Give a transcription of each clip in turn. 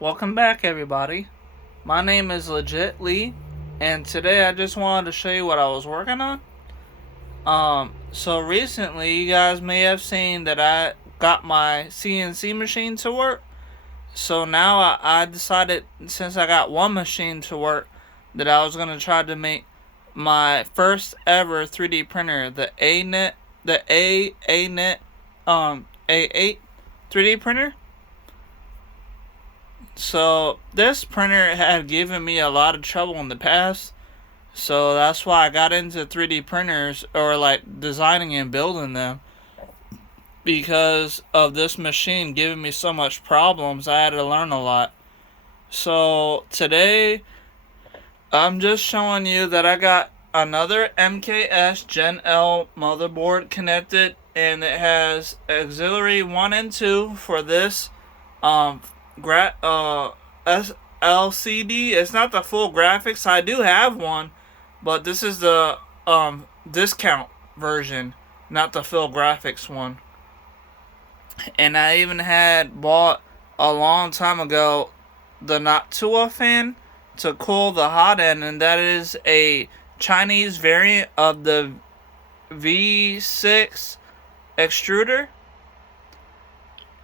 Welcome back, everybody. My name is Legit Lee, and today I just wanted to show you what I was working on. So recently, you guys may have seen that I got my CNC machine to work. So now I decided, since I got one machine to work, that I was gonna try to make my first ever 3D printer, the ANET A8 3D printer. So this printer had given me a lot of trouble in the past. So that's why I got into 3D printers, or like designing and building them, because of this machine giving me so much problems. I had to learn a lot. So today I'm just showing you that I got another MKS Gen L motherboard connected, and it has auxiliary 1 and 2 for this um LCD. It's not the full graphics. I do have one, but this is the discount version, not the full graphics one. And I even had bought a long time ago the Noctua fan to cool the hot end, and that is a Chinese variant of the V6 extruder.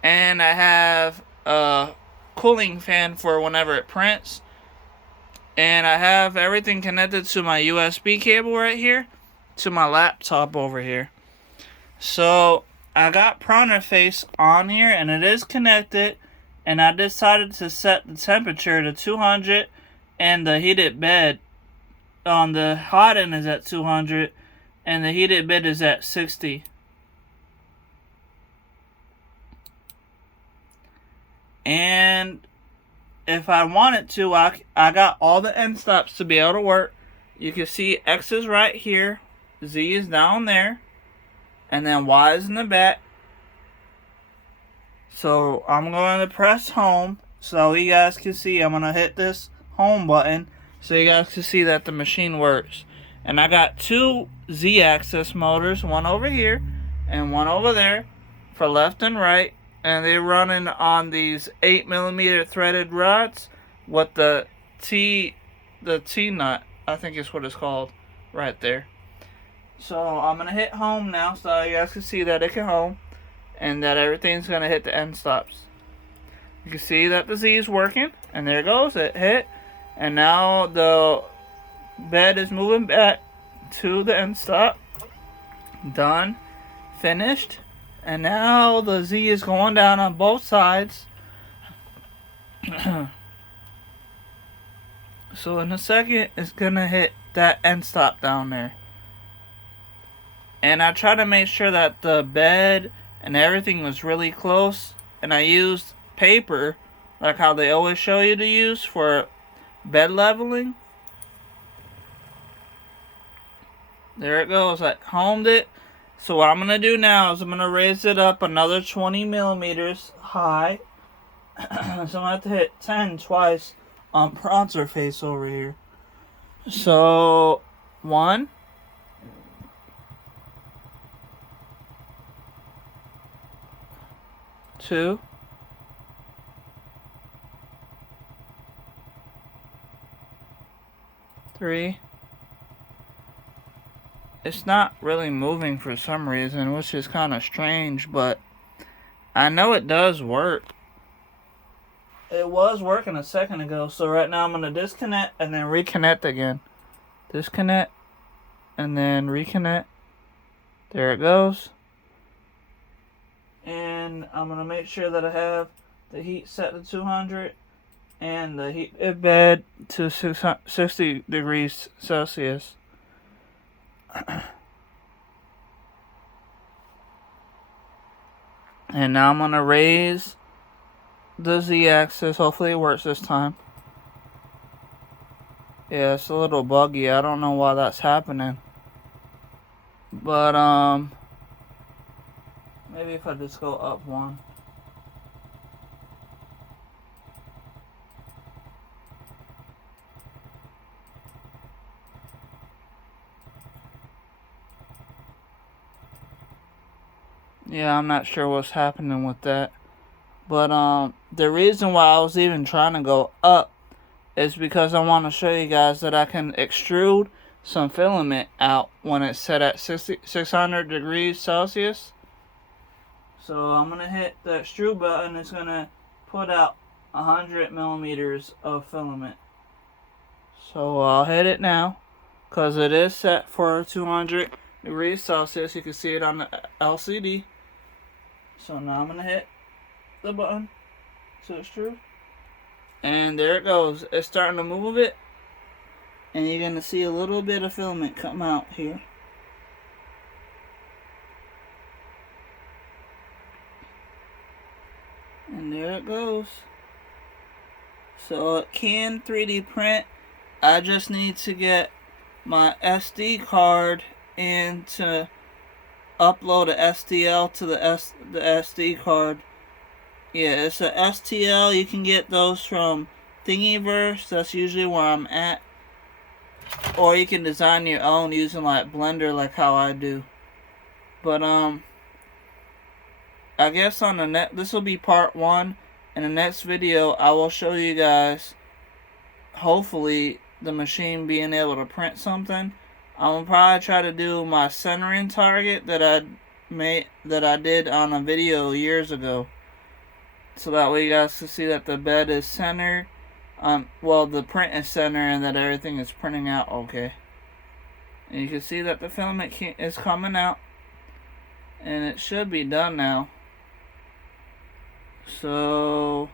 And I have a cooling fan for whenever it prints. And I have everything connected to my USB cable right here, to my laptop over here. So I got Pronterface on here, and it is connected. And I decided to set the temperature to 200, and the heated bed on the hot end is at 200, and the heated bed is at 60. And if I wanted to, I got all the end stops to be able to work. You can see X is right here, Z is down there, and then Y is in the back. So I'm going to press home so you guys can see. I'm going to hit this home button so you guys can see that the machine works. And I got two Z-axis motors, one over here and one over there for left and right. And they're running on these 8mm threaded rods with the T nut, I think is what it's called, right there. So I'm going to hit home now so you guys can see that it can home, and that everything's going to hit the end stops. You can see that the Z is working, and there it goes, it hit. And now the bed is moving back to the end stop. Done. Finished. And now the Z is going down on both sides. So in a second, it's going to hit that end stop down there. And I try to make sure that the bed and everything was really close. And I used paper, like how they always show you to use for bed leveling. There it goes. I homed it. So what I'm going to do now is I'm going to raise it up another 20mm high. So I'm going to have to hit 10 twice on Pronterface over here. So 1, 2, 3. It's not really moving for some reason, which is kind of strange, but I know it does work. It was working a second ago, so right now I'm going to disconnect and then reconnect again. Disconnect and then reconnect. There it goes. And I'm going to make sure that I have the heat set to 200 and the heat bed to 60 degrees Celsius. And now I'm going to raise the Z-axis. Hopefully it works this time. Yeah, it's a little buggy. I don't know why that's happening. But, maybe if I just go up 1. Yeah, I'm not sure what's happening with that. But the reason why I was even trying to go up is because I want to show you guys that I can extrude some filament out when it's set at 600 degrees Celsius. So I'm going to hit the extrude button. It's going to put out 100 millimeters of filament. So I'll hit it now because it is set for 200 degrees Celsius. You can see it on the LCD. So now I'm going to hit the button to extrude. And there it goes. It's starting to move it. And you're going to see a little bit of filament come out here. And there it goes. So it can 3D print. I just need to get my SD card and to upload a STL to the SD card. Yeah, it's a STL. You can get those from Thingiverse. That's usually where I'm at. Or you can design your own using like Blender, like how I do. But I guess on the this will be part 1. In the next video, I will show you guys, hopefully, the machine being able to print something. I'm gonna probably try to do my centering target that I did on a video years ago, so that way you guys can see that the bed is centered. Well, the print is centered and that everything is printing out okay. And you can see that the filament is coming out, and it should be done now. So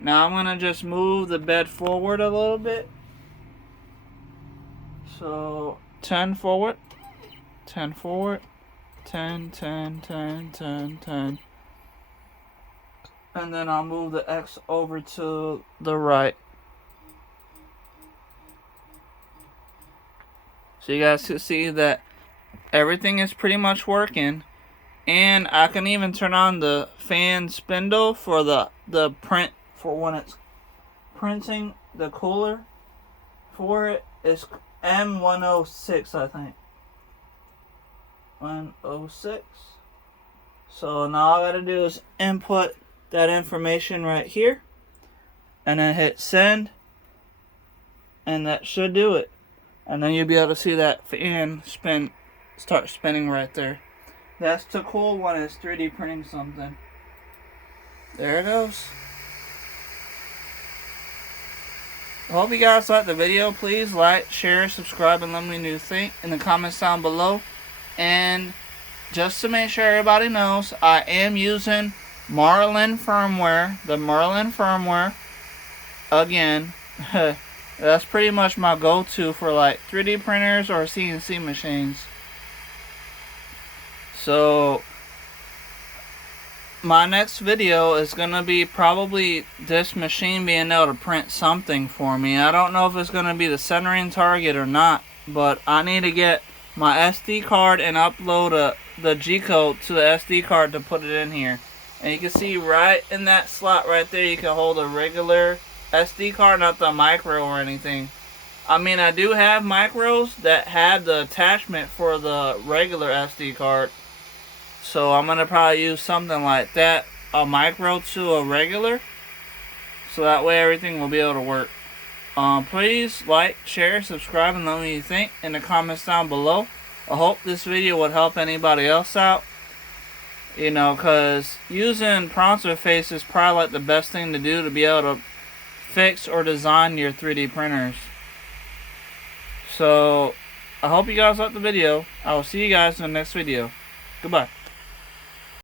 now I'm gonna just move the bed forward a little bit. So 10 forward, 10 forward, 10, 10, 10, 10, 10. And then I'll move the X over to the right. So you guys can see that everything is pretty much working. And I can even turn on the fan spindle for the print for when it's printing. The cooler for it is M106, I think. 106. So now all I gotta do is input that information right here. And then hit send. And that should do it. And then you'll be able to see that fan start spinning right there. That's too cool when it's 3D printing something. There it goes. I hope you guys liked the video. Please like, share, subscribe, and let me know what you think in the comments down below. And just to make sure everybody knows, I am using Marlin firmware. The Marlin firmware. Again, that's pretty much my go-to for like 3D printers or CNC machines. So my next video is going to be probably this machine being able to print something for me. I don't know if it's going to be the centering target or not, but I need to get my SD card and upload the G-code to the SD card to put it in here. And you can see right in that slot right there, you can hold a regular SD card, not the micro or anything. I mean, I do have micros that have the attachment for the regular SD card. So I'm going to probably use something like that, a micro to a regular. So that way everything will be able to work. Please like, share, subscribe, and let me know what you think in the comments down below. I hope this video would help anybody else out. You know, because using Pronto Face is probably like the best thing to do to be able to fix or design your 3D printers. So I hope you guys liked the video. I will see you guys in the next video. Goodbye.